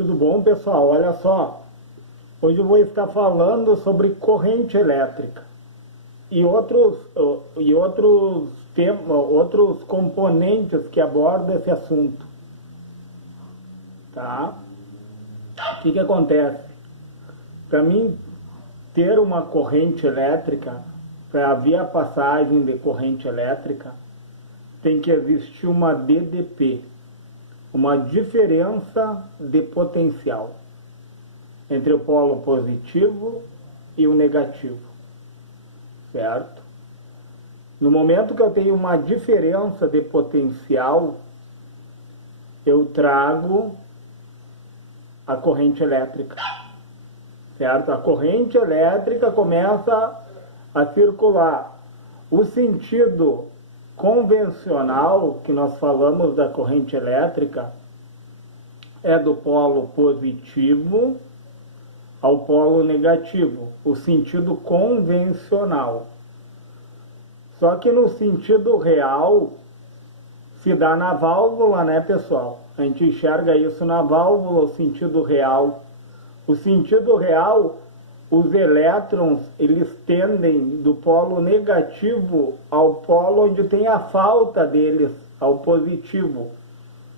Tudo bom, pessoal? Olha só, hoje eu vou estar falando sobre corrente elétrica e outros componentes que abordam esse assunto, tá? O que acontece? Para mim ter uma corrente elétrica, para haver a passagem de corrente elétrica, tem que existir uma DDP, uma diferença de potencial entre o polo positivo e o negativo, certo? No momento que eu tenho uma diferença de potencial, eu trago a corrente elétrica, certo? A corrente elétrica começa a circular. O sentido convencional que nós falamos da corrente elétrica é do polo positivo ao polo negativo, o sentido convencional. Só que no sentido real se dá na válvula, né, pessoal? A gente enxerga isso na válvula, o sentido real. O sentido real, os elétrons, eles tendem do polo negativo ao polo onde tem a falta deles, ao positivo.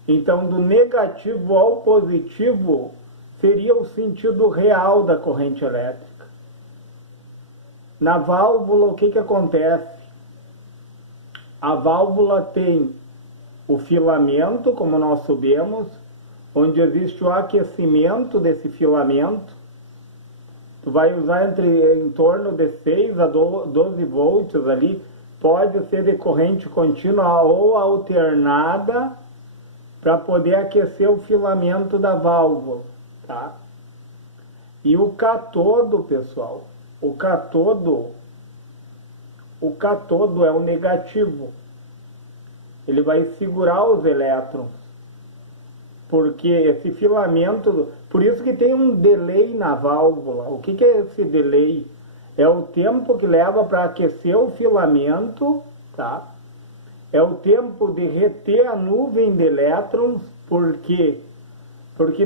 Então, do negativo ao positivo seria o sentido real da corrente elétrica. Na válvula, o que acontece? A válvula tem o filamento, como nós sabemos, onde existe o aquecimento desse filamento. Tu vai usar em torno de 6 a 12 volts ali, pode ser de corrente contínua ou alternada, para poder aquecer o filamento da válvula, tá? E o cátodo, pessoal, o cátodo é o negativo. Ele vai segurar os elétrons, porque esse filamento, por isso que tem um delay na válvula. O que é esse delay? É o tempo que leva para aquecer o filamento, tá? É o tempo de reter a nuvem de elétrons, porque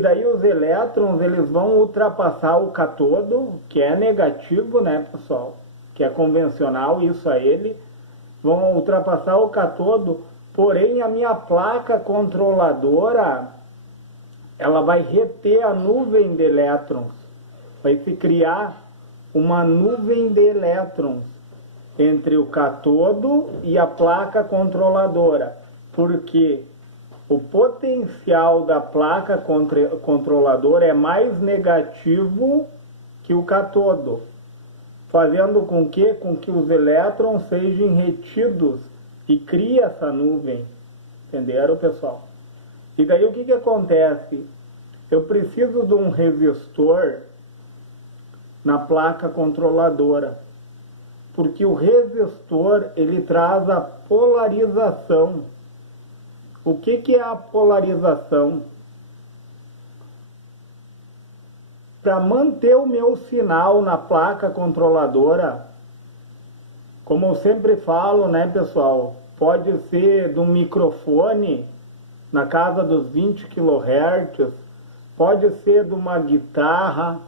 daí os elétrons eles vão ultrapassar o cátodo, que é negativo, né, pessoal? Que é convencional isso a ele, vão ultrapassar o cátodo, porém a minha placa controladora ela vai reter a nuvem de elétrons, vai se criar uma nuvem de elétrons entre o cátodo e a placa controladora, porque o potencial da placa controladora é mais negativo que o cátodo, fazendo com que os elétrons sejam retidos e crie essa nuvem. Entenderam, pessoal? E daí o que acontece? Eu preciso de um resistor na placa controladora, porque o resistor ele traz a polarização. O que é a polarização? Para manter o meu sinal na placa controladora, como eu sempre falo, né, pessoal, pode ser de um microfone na casa dos 20 kHz, pode ser de uma guitarra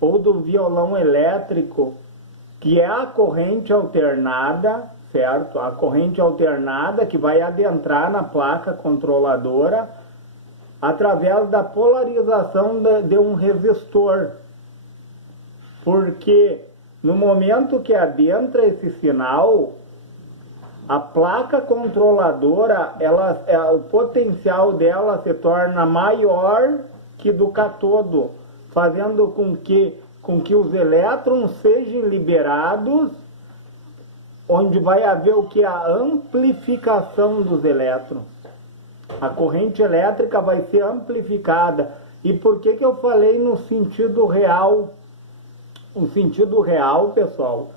ou do violão elétrico, que é a corrente alternada, certo? A corrente alternada que vai adentrar na placa controladora através da polarização de um resistor. Porque no momento que adentra esse sinal, a placa controladora, o potencial dela se torna maior que do cátodo, fazendo com que os elétrons sejam liberados, onde vai haver o que? A amplificação dos elétrons. A corrente elétrica vai ser amplificada. E por que eu falei no sentido real? O sentido real, pessoal,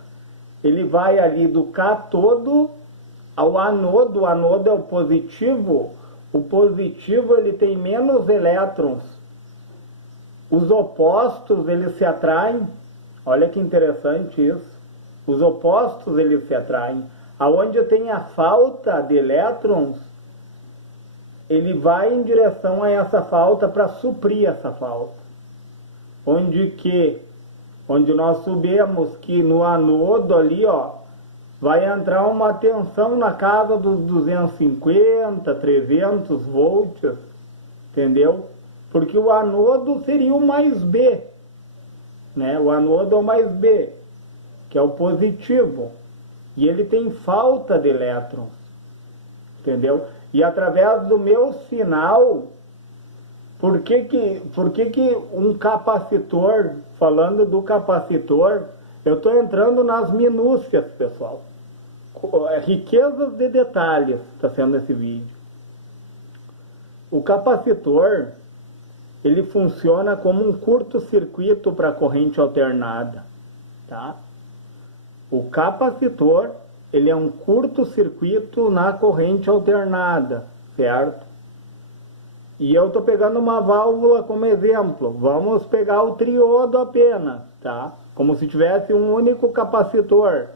ele vai ali do cátodo ao anodo. O anodo é o positivo ele tem menos elétrons. Os opostos eles se atraem. Olha que interessante isso. Os opostos eles se atraem. Aonde tem a falta de elétrons, ele vai em direção a essa falta para suprir essa falta. Onde nós sabemos que no anodo ali, ó, vai entrar uma tensão na casa dos 250, 300 volts, entendeu? Porque o anodo seria o mais B, né? O anodo é o mais B, que é o positivo, e ele tem falta de elétrons, entendeu? E através do meu sinal, por que um capacitor, falando do capacitor, eu estou entrando nas minúcias, pessoal. Riquezas de detalhes está sendo esse vídeo. O capacitor, ele funciona como um curto-circuito para a corrente alternada, tá? O capacitor, ele é um curto-circuito na corrente alternada, certo? E eu estou pegando uma válvula como exemplo. Vamos pegar o triodo apenas, tá? Como se tivesse um único capacitor.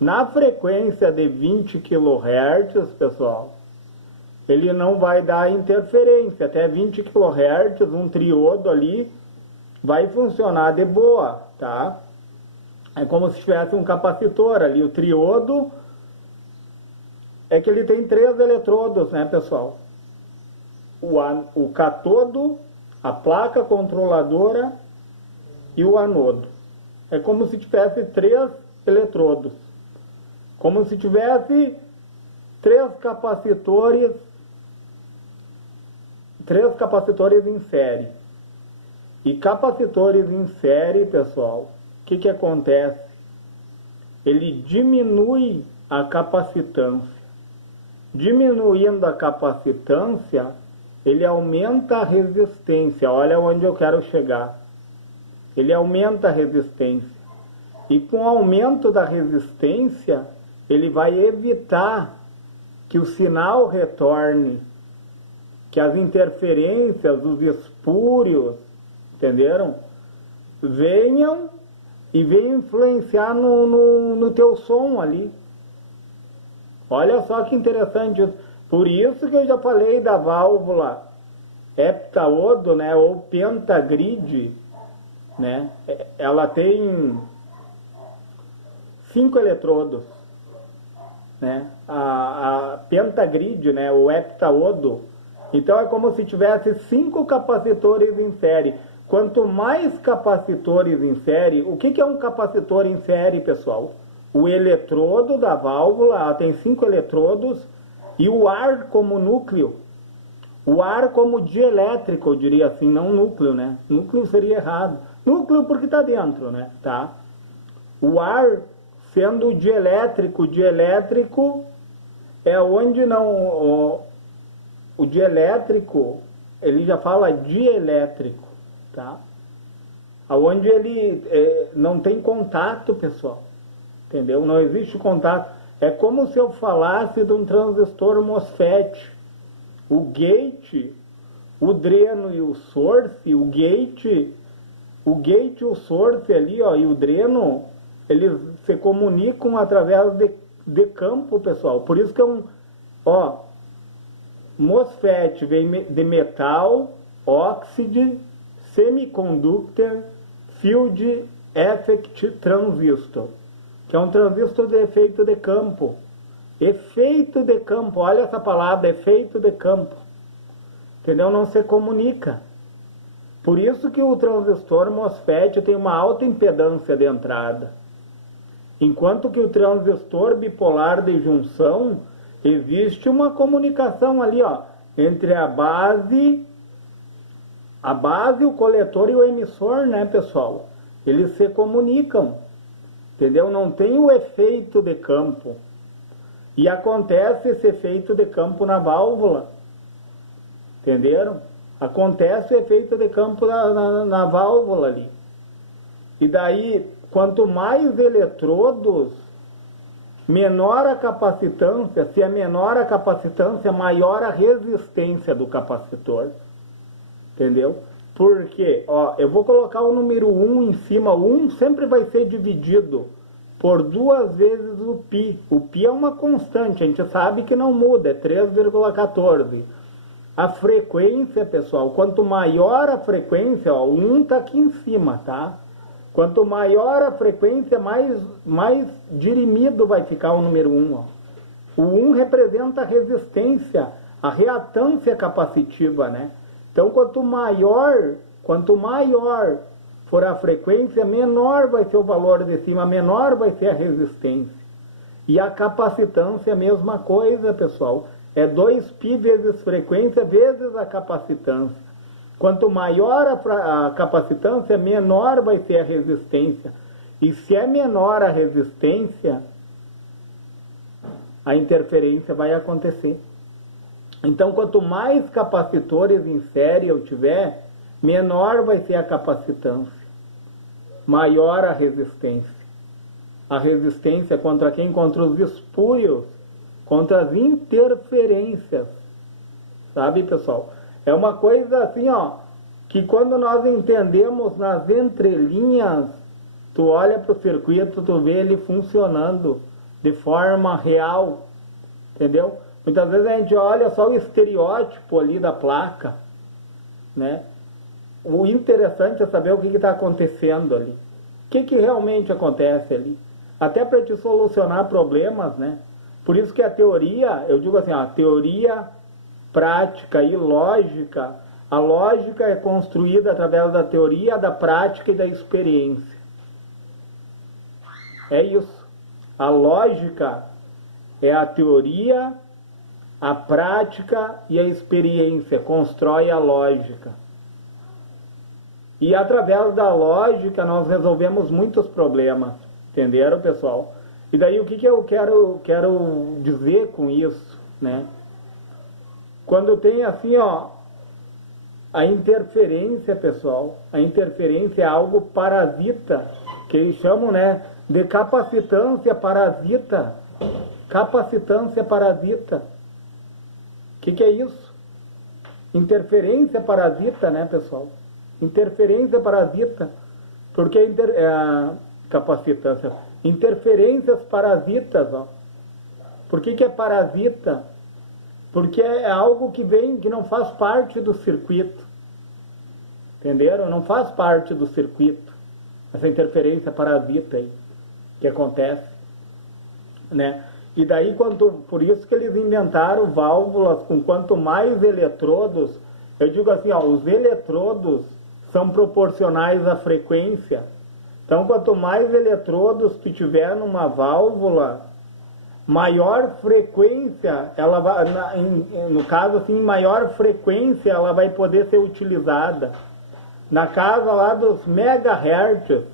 Na frequência de 20 kHz, pessoal, ele não vai dar interferência. Até 20 kHz, um triodo ali vai funcionar de boa, tá? É como se tivesse um capacitor ali. O triodo é que ele tem 3 eletrodos, né, pessoal? O catodo, a placa controladora e o anodo. É como se tivesse 3 eletrodos. Como se tivesse 3 capacitores em série. E capacitores em série, pessoal, o que acontece? Ele diminui a capacitância. Diminuindo a capacitância, ele aumenta a resistência. Olha onde eu quero chegar. Ele aumenta a resistência. E com o aumento da resistência, ele vai evitar que o sinal retorne, que as interferências, os espúrios, entenderam? Venham influenciar no teu som ali. Olha só que interessante isso. Por isso que eu já falei da válvula heptaodo, né, ou pentagrid, né? Ela tem 5 eletrodos, né? A pentagrid, né, o heptaodo. Então é como se tivesse 5 capacitores em série. Quanto mais capacitores em série, o que é um capacitor em série, pessoal? O eletrodo da válvula, ela tem 5 eletrodos, e o ar como núcleo. O ar como dielétrico, eu diria assim, não núcleo, né? Núcleo seria errado. Núcleo porque está dentro, né? Tá? O ar sendo dielétrico, dielétrico é onde não... O dielétrico, ele já fala dielétrico, tá? Onde ele não tem contato, pessoal. Entendeu? Não existe contato. É como se eu falasse de um transistor MOSFET. O gate, o dreno e o source, o gate e o source ali, ó, e o dreno, eles se comunicam através de campo, pessoal. Por isso que é um, ó, MOSFET vem de metal, oxide, semiconductor, field effect transistor, que é um transistor de efeito de campo. Efeito de campo, olha essa palavra, efeito de campo. Entendeu? Não se comunica. Por isso que o transistor MOSFET tem uma alta impedância de entrada. Enquanto que o transistor bipolar de junção, existe uma comunicação ali, ó, entre a base, o coletor e o emissor, né, pessoal? Eles se comunicam. Entendeu? Não tem o efeito de campo. E acontece esse efeito de campo na válvula. Entenderam? Acontece o efeito de campo na válvula ali. E daí, quanto mais eletrodos, menor a capacitância. Se é menor a capacitância, maior a resistência do capacitor. Entendeu? Porque, ó, eu vou colocar o número 1 em cima. O 1 sempre vai ser dividido por 2 vezes o π. O π é uma constante, a gente sabe que não muda, é 3,14. A frequência, pessoal, quanto maior a frequência, ó, o 1 está aqui em cima, tá? Quanto maior a frequência, mais dirimido vai ficar o número 1. Ó. O 1 representa a resistência, a reatância capacitiva, né? Então, quanto maior for a frequência, menor vai ser o valor de cima, menor vai ser a resistência. E a capacitância é a mesma coisa, pessoal. É 2π vezes frequência vezes a capacitância. Quanto maior a capacitância, menor vai ser a resistência. E se é menor a resistência, a interferência vai acontecer. Então, quanto mais capacitores em série eu tiver, menor vai ser a capacitância, maior a resistência. A resistência contra quem? Contra os espúrios, contra as interferências. Sabe, pessoal? É uma coisa assim, ó, que quando nós entendemos nas entrelinhas, tu olha para o circuito, tu vê ele funcionando de forma real, entendeu? Muitas vezes a gente olha só o estereótipo ali da placa, né? O interessante é saber o que está acontecendo ali. O que realmente acontece ali. Até para te solucionar problemas, né? Por isso que a teoria, eu digo assim, a teoria, prática e lógica, a lógica é construída através da teoria, da prática e da experiência. É isso. A lógica é a teoria, a prática e a experiência, constrói a lógica. E através da lógica nós resolvemos muitos problemas, entenderam, pessoal? E daí o que eu quero dizer com isso, né? Quando tem assim, ó, a interferência, pessoal, a interferência é algo parasita, que eles chamam, né, de capacitância parasita. Capacitância parasita. O que é isso? Interferência parasita, né, pessoal? Interferência parasita. Porque capacitância. Interferências parasitas, ó. Por que é parasita? Porque é algo que vem, que não faz parte do circuito. Entenderam? Não faz parte do circuito. Essa interferência parasita aí que acontece, né? E daí, por isso que eles inventaram válvulas com quanto mais eletrodos, eu digo assim, ó, os eletrodos são proporcionais à frequência. Então, quanto mais eletrodos tu tiver numa válvula, maior frequência, ela vai, no caso assim, maior frequência ela vai poder ser utilizada. Na casa lá dos megahertz,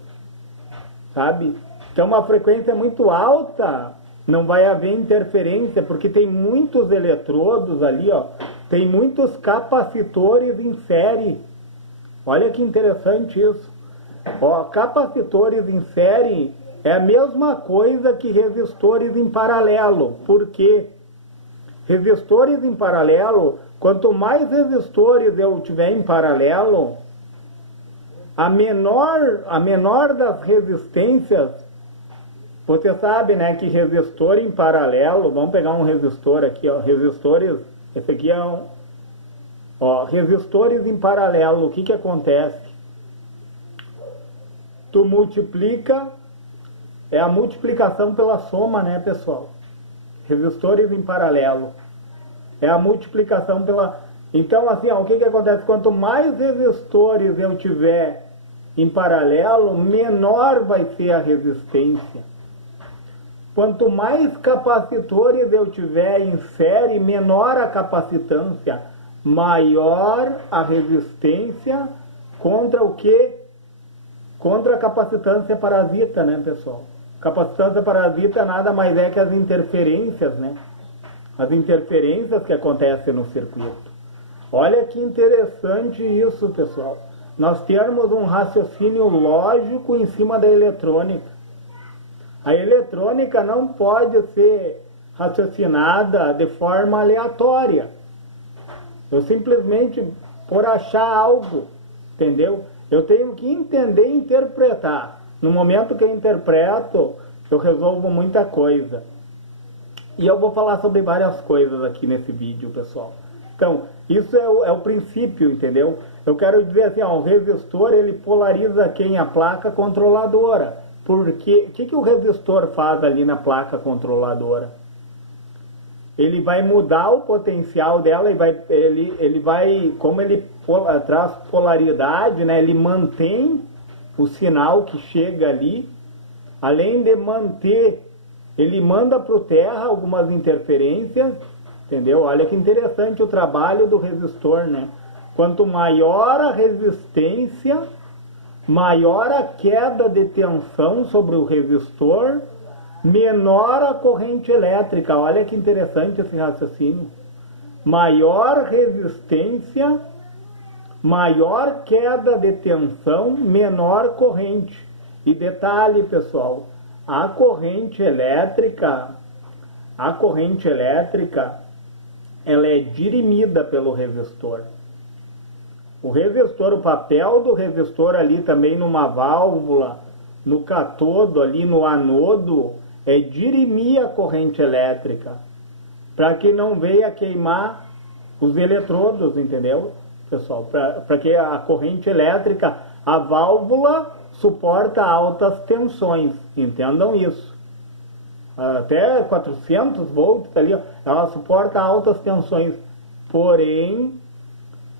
sabe? Então, uma frequência muito alta, não vai haver interferência, porque tem muitos eletrodos ali, ó, tem muitos capacitores em série. Olha que interessante isso. Ó, capacitores em série é a mesma coisa que resistores em paralelo. Por quê? Resistores em paralelo, quanto mais resistores eu tiver em paralelo, a menor das resistências, você sabe, né, que resistor em paralelo, vamos pegar um resistor aqui, ó, resistores, esse aqui é um, ó, resistores em paralelo, o que acontece? Tu multiplica, é a multiplicação pela soma, né, pessoal? Resistores em paralelo, é a multiplicação pela... Então, assim, ó, o que acontece? Quanto mais resistores eu tiver em paralelo, menor vai ser a resistência. Quanto mais capacitores eu tiver em série, menor a capacitância, maior a resistência contra o quê? Contra a capacitância parasita, né, pessoal? Capacitância parasita nada mais é que as interferências, né? As interferências que acontecem no circuito. Olha que interessante isso, pessoal. Nós temos um raciocínio lógico em cima da eletrônica. A eletrônica não pode ser raciocinada de forma aleatória. Eu simplesmente, por achar algo, entendeu? Eu tenho que entender e interpretar. No momento que eu interpreto, eu resolvo muita coisa. E eu vou falar sobre várias coisas aqui nesse vídeo, pessoal. Então, isso é o princípio, entendeu? Eu quero dizer assim, ó, o resistor, ele polariza quem? A placa controladora. Porque, o que o resistor faz ali na placa controladora? Ele vai mudar o potencial dela, ele vai como ele traz polaridade, né? Ele mantém o sinal que chega ali, além de manter, ele manda para o terra algumas interferências, entendeu? Olha que interessante o trabalho do resistor, né? Quanto maior a resistência, maior a queda de tensão sobre o resistor, menor a corrente elétrica. Olha que interessante esse raciocínio. Maior resistência, maior queda de tensão, menor corrente. E detalhe, pessoal, a corrente elétrica, ela é dirimida pelo resistor. O resistor, o papel do resistor ali também numa válvula, no catodo ali, no anodo, é dirimir a corrente elétrica, para que não venha queimar os eletrodos, entendeu, pessoal? Para que a corrente elétrica, a válvula suporta altas tensões, entendam isso. Até 400 volts ali, ela suporta altas tensões, porém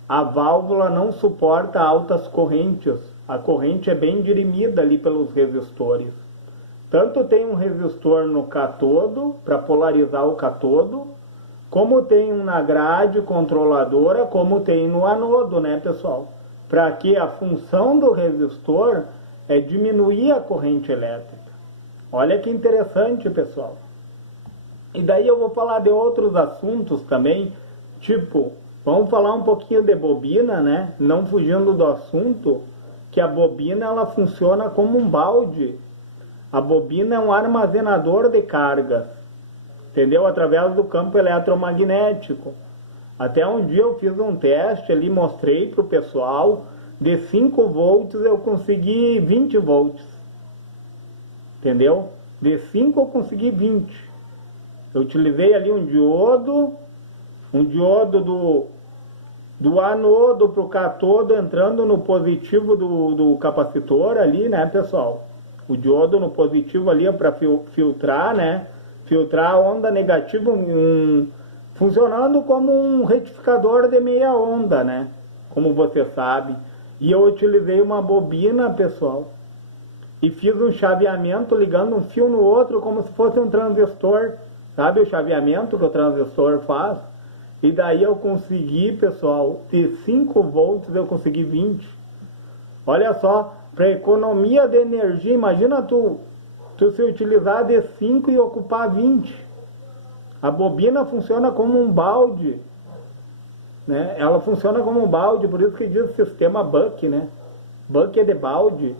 a válvula não suporta altas correntes. A corrente é bem dirimida ali pelos resistores. Tanto tem um resistor no catodo, para polarizar o catodo, como tem um na grade controladora, como tem no anodo, né, pessoal? Para que a função do resistor é diminuir a corrente elétrica. Olha que interessante, pessoal. E daí eu vou falar de outros assuntos também, tipo, vamos falar um pouquinho de bobina, né? Não fugindo do assunto, que a bobina ela funciona como um balde. A bobina é um armazenador de cargas, entendeu? Através do campo eletromagnético. Até um dia eu fiz um teste ali, mostrei para o pessoal, de 5 volts eu consegui 20 volts. Entendeu? De 5 eu consegui 20. Eu utilizei ali um diodo do anodo para o catodo entrando no positivo do capacitor ali, né, pessoal? O diodo no positivo ali é para filtrar, né? Filtrar a onda negativa, funcionando como um retificador de meia onda, né? Como você sabe. E eu utilizei uma bobina, pessoal, e fiz um chaveamento ligando um fio no outro como se fosse um transistor. Sabe o chaveamento que o transistor faz? E daí eu consegui, pessoal, de 5 volts eu consegui 20. Olha só, para economia de energia, imagina tu se utilizar de 5 e ocupar 20. A bobina funciona como um balde, né? Ela funciona como um balde, por isso que diz sistema Buck, né? Buck é de balde.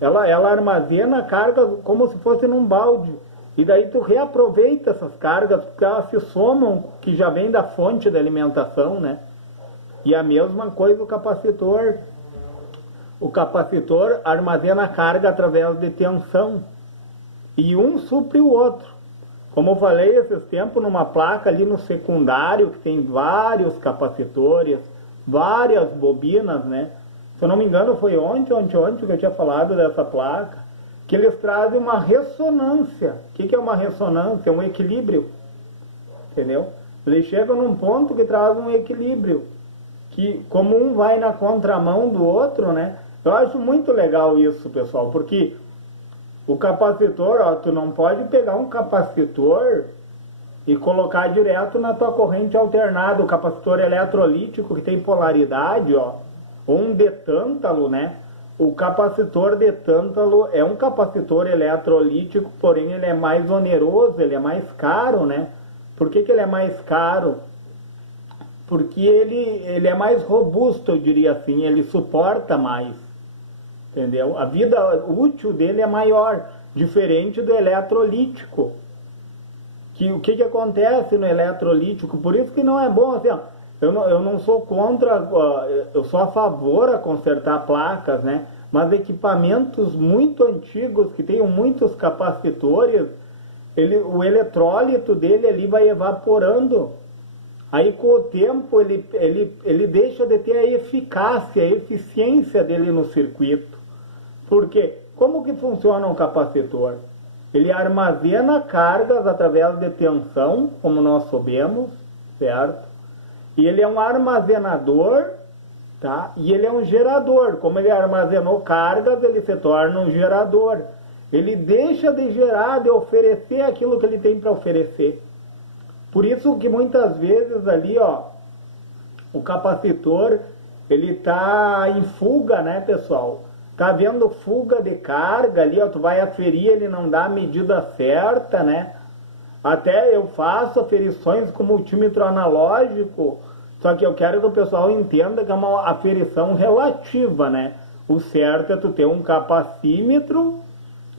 Ela armazena a carga como se fosse num balde. E daí tu reaproveita essas cargas, porque elas se somam, que já vem da fonte da alimentação, né? E a mesma coisa o capacitor. O capacitor armazena a carga através de tensão. E um supre o outro. Como eu falei esses tempos, numa placa ali no secundário, que tem vários capacitores, várias bobinas, né? Se eu não me engano, foi ontem que eu tinha falado dessa placa, que eles trazem uma ressonância. O que é uma ressonância? Um equilíbrio. Entendeu? Eles chegam num ponto que traz um equilíbrio. Que como um vai na contramão do outro, né? Eu acho muito legal isso, pessoal, porque o capacitor, ó, tu não pode pegar um capacitor e colocar direto na tua corrente alternada. O capacitor eletrolítico que tem polaridade, ó, ou um de tântalo, né? O capacitor de tântalo é um capacitor eletrolítico, porém ele é mais oneroso, ele é mais caro, né? Por que ele é mais caro? Porque ele é mais robusto, eu diria assim, ele suporta mais, entendeu? A vida útil dele é maior, diferente do eletrolítico. O que acontece no eletrolítico? Por isso que não é bom, assim, ó, eu não sou contra, eu sou a favor a consertar placas, né? mas equipamentos muito antigos, que tenham muitos capacitores, o eletrólito dele ali vai evaporando. Aí com o tempo ele deixa de ter a eficácia, a eficiência dele no circuito. Porque como que funciona um capacitor? Ele armazena cargas através de tensão, como nós sabemos, certo? E ele é um armazenador, tá? E ele é um gerador. Como ele armazenou cargas, ele se torna um gerador. Ele deixa de gerar, de oferecer aquilo que ele tem para oferecer. Por isso que muitas vezes ali, ó, o capacitor, ele tá em fuga, né, pessoal? Tá havendo fuga de carga ali, ó, tu vai aferir, ele não dá a medida certa, né? Até eu faço aferições com multímetro analógico, só que eu quero que o pessoal entenda que é uma aferição relativa, né? O certo é tu ter um capacímetro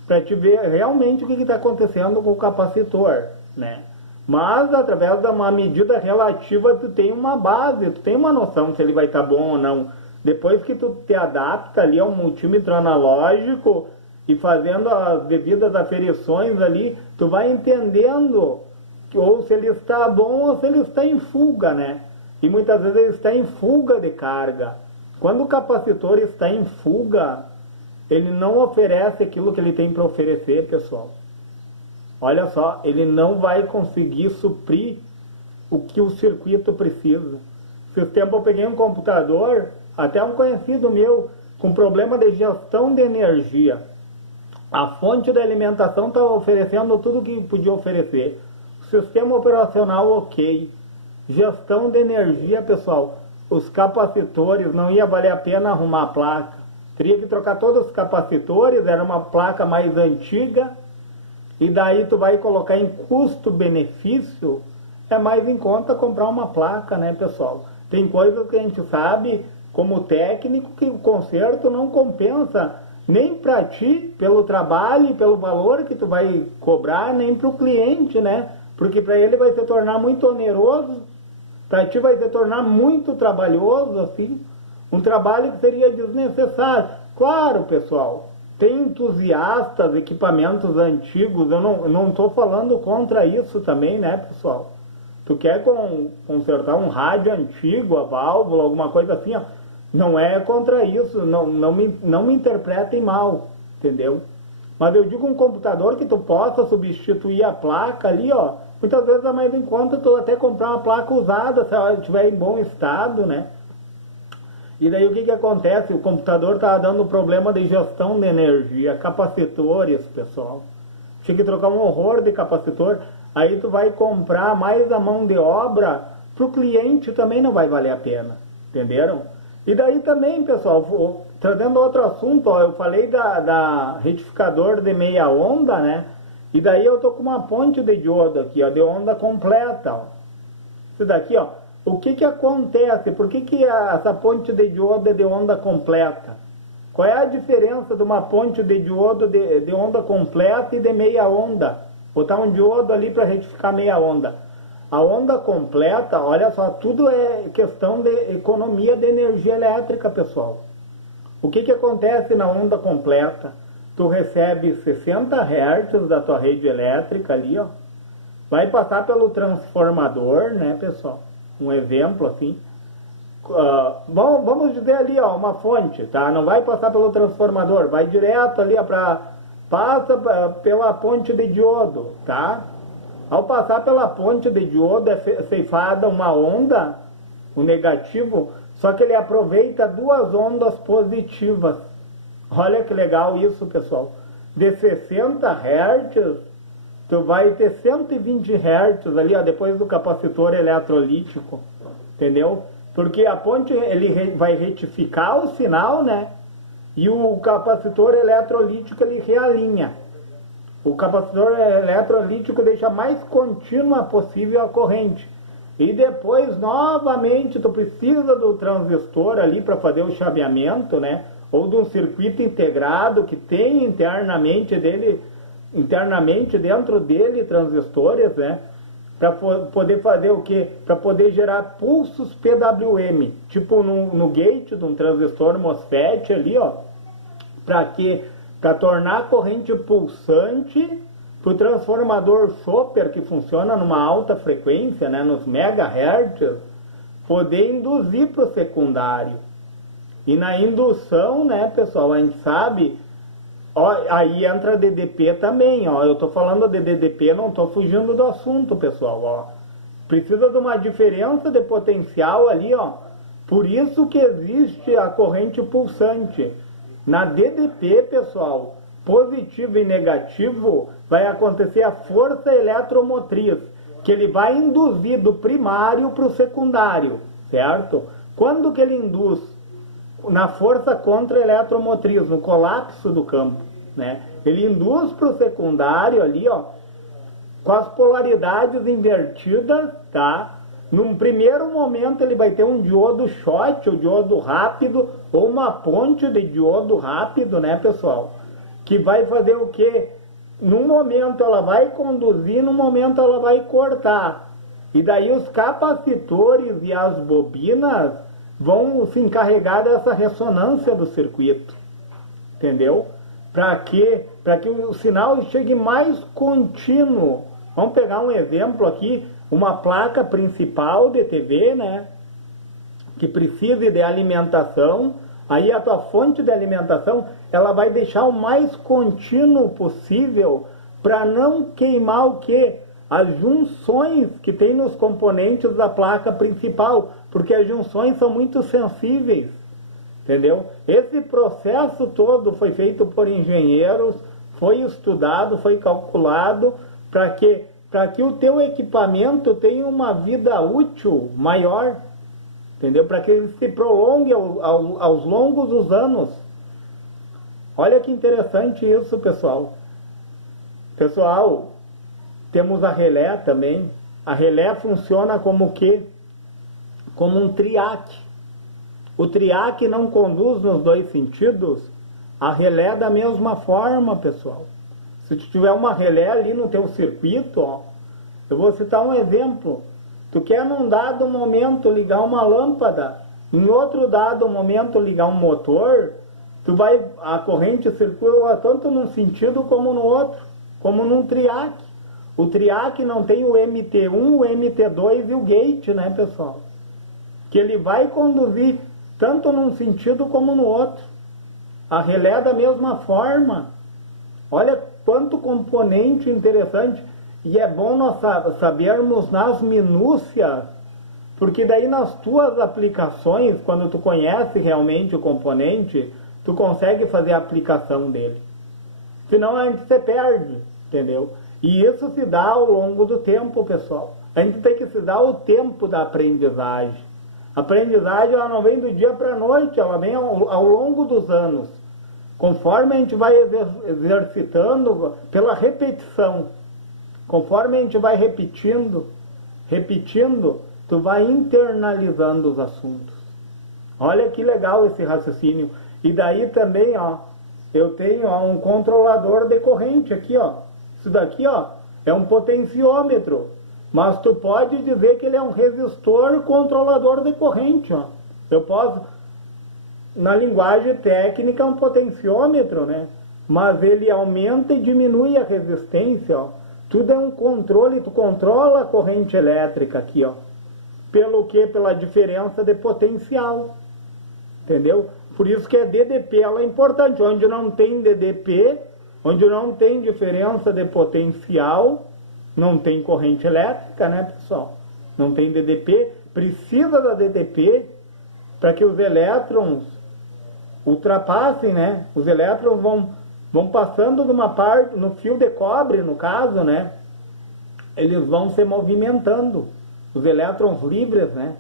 para te ver realmente o que está acontecendo com o capacitor, né? Mas através de uma medida relativa tu tem uma base, tu tem uma noção se ele vai estar bom ou não. Depois que tu te adapta ali ao multímetro analógico e fazendo as devidas aferições ali, tu vai entendendo que, ou se ele está bom ou se ele está em fuga, né? E muitas vezes ele está em fuga de carga. Quando o capacitor está em fuga, ele não oferece aquilo que ele tem para oferecer, pessoal. Olha só, ele não vai conseguir suprir o que o circuito precisa. Esse tempo eu peguei um computador, até um conhecido meu, com problema de gestão de energia. A fonte da alimentação estava oferecendo tudo o que podia oferecer. O sistema operacional ok. Gestão de energia, pessoal. Os capacitores, não ia valer a pena arrumar a placa. Teria que trocar todos os capacitores, era uma placa mais antiga. E daí tu vai colocar em custo-benefício, é mais em conta comprar uma placa, né, pessoal? Tem coisas que a gente sabe, como técnico, que o conserto não compensa nem para ti, pelo trabalho e pelo valor que tu vai cobrar, nem para o cliente, né? Porque para ele vai se tornar muito oneroso, para ti vai se tornar muito trabalhoso, assim, um trabalho que seria desnecessário. Claro, pessoal, tem entusiastas, equipamentos antigos, eu não estou falando contra isso também, né, pessoal? Tu quer consertar um rádio antigo, a válvula, alguma coisa assim, ó, não é contra isso, não me interpretem mal, entendeu? Mas eu digo um computador que tu possa substituir a placa ali, ó, muitas vezes é mais em conta tu até comprar uma placa usada, se ela estiver em bom estado, né? E daí o que acontece? O computador está dando problema de gestão de energia, capacitores, pessoal. Tinha que trocar um horror de capacitor, aí tu vai comprar mais a mão de obra, para o cliente também não vai valer a pena, entenderam? E daí também, pessoal, trazendo outro assunto, ó, eu falei da retificador de meia onda, né? E daí eu tô com uma ponte de diodo aqui, ó, de onda completa, ó. Isso daqui, ó. O que acontece? Por que essa ponte de diodo é de onda completa? Qual é a diferença de uma ponte de diodo de onda completa e de meia onda? Botar um diodo ali para retificar meia onda. A onda completa, olha só, tudo é questão de economia de energia elétrica, pessoal. O que acontece na onda completa? Tu recebe 60 Hz da tua rede elétrica ali, ó. Vai passar pelo transformador, né, pessoal? Um exemplo assim. Vamos dizer ali, ó, uma fonte, tá? Não vai passar pelo transformador, vai direto ali, ó, passa pela ponte de diodo, tá? Ao passar pela ponte de diodo é ceifada uma onda, o negativo, só que ele aproveita duas ondas positivas. Olha que legal isso, pessoal. De 60 Hz, tu vai ter 120 Hz ali, ó, depois do capacitor eletrolítico, entendeu? Porque a ponte ele vai retificar o sinal, né? E o capacitor eletrolítico ele realinha. O capacitor eletrolítico deixa mais contínua possível a corrente. E depois, novamente, tu precisa do transistor ali para fazer o chaveamento, né? Ou de um circuito integrado que tem internamente dentro dele transistores, né? Para poder fazer o quê? Para poder gerar pulsos PWM, tipo no gate de um transistor MOSFET ali, ó. Para quê? Para tornar a corrente pulsante para o transformador Chopper, que funciona numa alta frequência, né, nos megahertz, poder induzir para o secundário. E na indução, né, pessoal, a gente sabe, ó, aí entra DDP também, ó, eu estou falando de DDP, não estou fugindo do assunto, pessoal, ó. Precisa de uma diferença de potencial ali, ó. Por isso que existe a corrente pulsante. Na DDP, pessoal, positivo e negativo, vai acontecer a força eletromotriz, que ele vai induzir do primário para o secundário, certo? Quando que ele induz? Na força contra-eletromotriz, no colapso do campo, né? Ele induz para o secundário ali, ó, com as polaridades invertidas, tá? Num primeiro momento ele vai ter um diodo short, o diodo rápido, ou uma ponte de diodo rápido, né, pessoal? Que vai fazer o quê? Num momento ela vai conduzir, num momento ela vai cortar. E daí os capacitores e as bobinas vão se encarregar dessa ressonância do circuito. Entendeu? Para quê? Para que o sinal chegue mais contínuo. Vamos pegar um exemplo aqui, uma placa principal de TV, né? Que precise de alimentação. Aí a tua fonte de alimentação, ela vai deixar o mais contínuo possível para não queimar o quê? As junções que tem nos componentes da placa principal, porque as junções são muito sensíveis, entendeu? Esse processo todo foi feito por engenheiros, foi estudado, foi calculado para que o teu equipamento tenha uma vida útil maior, entendeu? Para que ele se prolongue aos longos dos anos. Olha que interessante isso, pessoal. Pessoal, temos a relé também. A relé funciona como o quê? Como um triac. O triac não conduz nos dois sentidos. A relé da mesma forma, pessoal. Se tu tiver uma relé ali no teu circuito, ó, eu vou citar um exemplo. Tu quer num dado momento ligar uma lâmpada, em outro dado momento ligar um motor, a corrente circula tanto num sentido como no outro, como num triac. O triac não tem o MT1, o MT2 e o gate, né, pessoal? Que ele vai conduzir tanto num sentido como no outro. A relé é da mesma forma. Olha quanto componente interessante. E é bom nós sabermos nas minúcias, porque daí nas tuas aplicações, quando tu conhece realmente o componente, tu consegue fazer a aplicação dele. Senão a gente se perde, entendeu? E isso se dá ao longo do tempo, pessoal. A gente tem que se dar o tempo da aprendizagem. A aprendizagem ela não vem do dia para a noite, ela vem ao longo dos anos. Conforme a gente vai exercitando pela repetição, conforme a gente vai repetindo, tu vai internalizando os assuntos. Olha que legal esse raciocínio. E daí também, ó, eu tenho um controlador de corrente aqui, ó. Isso daqui, ó, é um potenciômetro. Mas tu pode dizer que ele é um resistor controlador de corrente, ó. Eu posso, na linguagem técnica, um potenciômetro, né? Mas ele aumenta e diminui a resistência, ó. Tudo é um controle, tu controla a corrente elétrica aqui, ó. Pelo quê? Pela diferença de potencial. Entendeu? Por isso que a DDP ela é importante. Onde não tem DDP, onde não tem diferença de potencial, não tem corrente elétrica, né, pessoal? Não tem DDP, precisa da DDP para que os elétrons ultrapassem, né? Os elétrons vão passando de uma parte, no fio de cobre, no caso, né? Eles vão se movimentando. Os elétrons livres, né?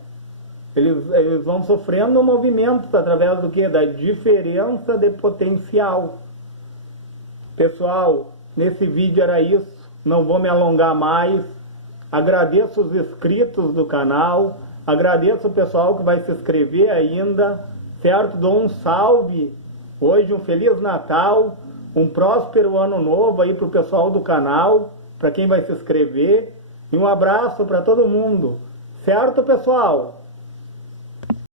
Eles vão sofrendo movimentos através do quê? Da diferença de potencial. Pessoal, nesse vídeo era isso. Não vou me alongar mais. Agradeço os inscritos do canal. Agradeço o pessoal que vai se inscrever ainda. Certo? Dou um salve. Hoje um Feliz Natal. Um próspero Ano Novo aí para o pessoal do canal. Para quem vai se inscrever. E um abraço para todo mundo. Certo, pessoal?